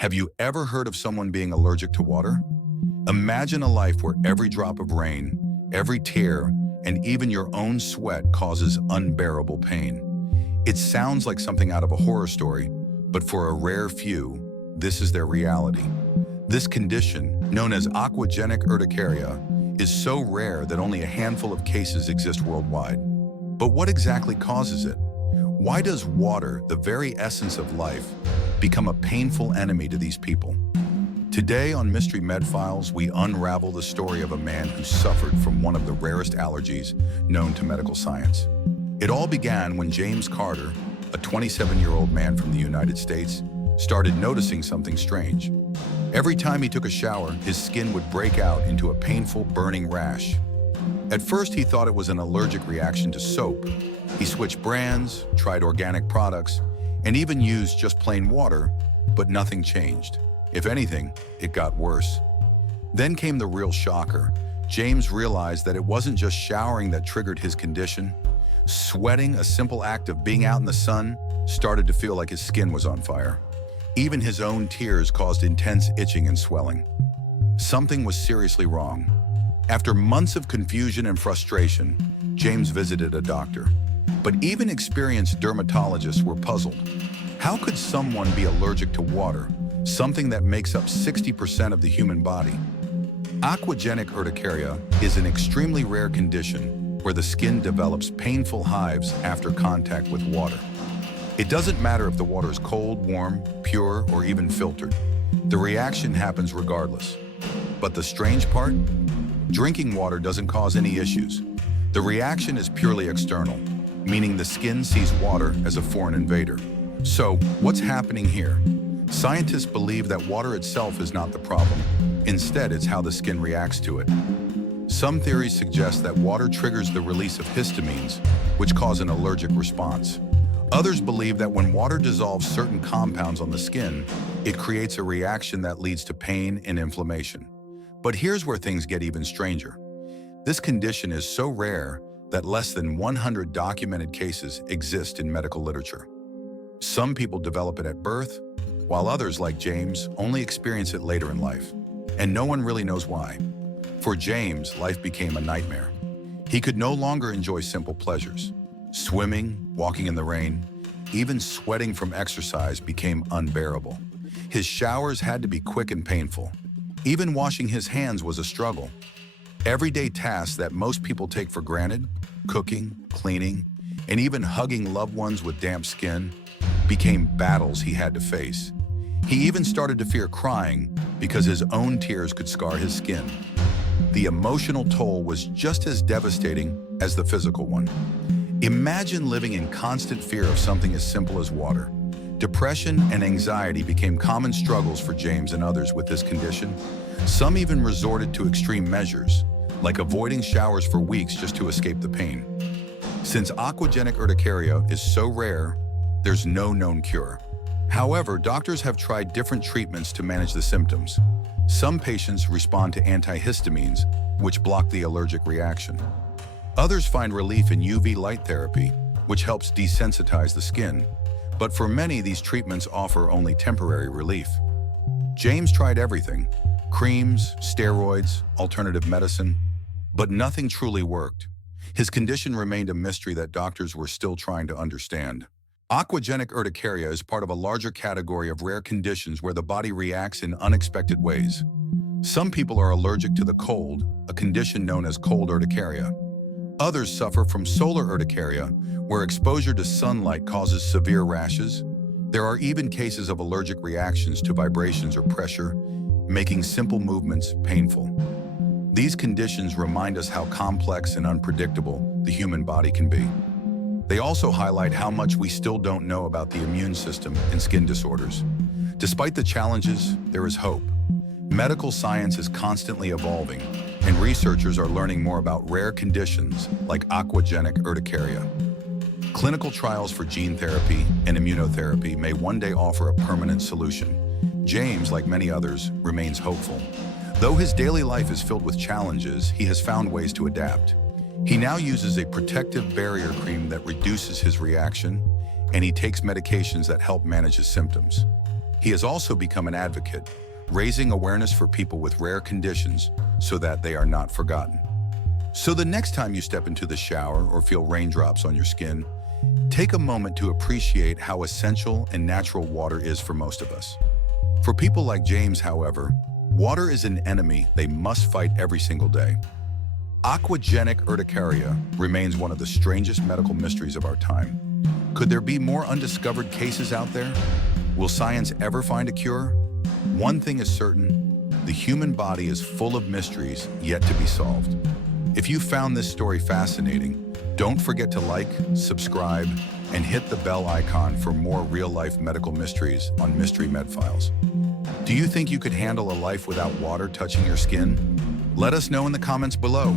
Have you ever heard of someone being allergic to water? Imagine a life where every drop of rain, every tear, and even your own sweat causes unbearable pain. It sounds like something out of a horror story, but for a rare few, this is their reality. This condition, known as aquagenic urticaria, is so rare that only a handful of cases exist worldwide. But what exactly causes it? Why does water, the very essence of life, become a painful enemy to these people? Today on Mystery MedFiles, we unravel the story of a man who suffered from one of the rarest allergies known to medical science. It all began when James Carter, a 27-year-old man from the United States, started noticing something strange. Every time he took a shower, his skin would break out into a painful, burning rash. At first, he thought it was an allergic reaction to soap. He switched brands, tried organic products, and even used just plain water, but nothing changed. If anything, it got worse. Then came the real shocker. James realized that it wasn't just showering that triggered his condition. Sweating, a simple act of being out in the sun, started to feel like his skin was on fire. Even his own tears caused intense itching and swelling. Something was seriously wrong. After months of confusion and frustration, James visited a doctor. But even experienced dermatologists were puzzled. How could someone be allergic to water, something that makes up 60% of the human body? Aquagenic urticaria is an extremely rare condition where the skin develops painful hives after contact with water. It doesn't matter if the water is cold, warm, pure, or even filtered. The reaction happens regardless. But the strange part? Drinking water doesn't cause any issues. The reaction is purely external, meaning the skin sees water as a foreign invader. So, what's happening here? Scientists believe that water itself is not the problem. Instead, it's how the skin reacts to it. Some theories suggest that water triggers the release of histamines, which cause an allergic response. Others believe that when water dissolves certain compounds on the skin, it creates a reaction that leads to pain and inflammation. But here's where things get even stranger. This condition is so rare that less than 100 documented cases exist in medical literature. Some people develop it at birth, while others, like James, only experience it later in life. And no one really knows why. For James, life became a nightmare. He could no longer enjoy simple pleasures. Swimming, walking in the rain, even sweating from exercise became unbearable. His showers had to be quick and painful. Even washing his hands was a struggle. Everyday tasks that most people take for granted, cooking, cleaning, and even hugging loved ones with damp skin, became battles he had to face. He even started to fear crying because his own tears could scar his skin. The emotional toll was just as devastating as the physical one. Imagine living in constant fear of something as simple as water. Depression and anxiety became common struggles for James and others with this condition. Some even resorted to extreme measures, like avoiding showers for weeks just to escape the pain. Since aquagenic urticaria is so rare, there's no known cure. However, doctors have tried different treatments to manage the symptoms. Some patients respond to antihistamines, which block the allergic reaction. Others find relief in UV light therapy, which helps desensitize the skin. But for many, these treatments offer only temporary relief. James tried everything: creams, steroids, alternative medicine, but nothing truly worked. His condition remained a mystery that doctors were still trying to understand. Aquagenic urticaria is part of a larger category of rare conditions where the body reacts in unexpected ways. Some people are allergic to the cold, a condition known as cold urticaria. Others suffer from solar urticaria, where exposure to sunlight causes severe rashes. There are even cases of allergic reactions to vibrations or pressure, making simple movements painful. These conditions remind us how complex and unpredictable the human body can be. They also highlight how much we still don't know about the immune system and skin disorders. Despite the challenges, there is hope. Medical science is constantly evolving, and researchers are learning more about rare conditions like aquagenic urticaria. Clinical trials for gene therapy and immunotherapy may one day offer a permanent solution. James, like many others, remains hopeful. Though his daily life is filled with challenges, he has found ways to adapt. He now uses a protective barrier cream that reduces his reaction, and he takes medications that help manage his symptoms. He has also become an advocate, raising awareness for people with rare conditions so that they are not forgotten. So the next time you step into the shower or feel raindrops on your skin, take a moment to appreciate how essential and natural water is for most of us. For people like James, however, water is an enemy they must fight every single day. Aquagenic urticaria remains one of the strangest medical mysteries of our time. Could there be more undiscovered cases out there? Will science ever find a cure? One thing is certain, the human body is full of mysteries yet to be solved. If you found this story fascinating, don't forget to like, subscribe, and hit the bell icon for more real-life medical mysteries on Mystery MedFiles. Do you think you could handle a life without water touching your skin? Let us know in the comments below.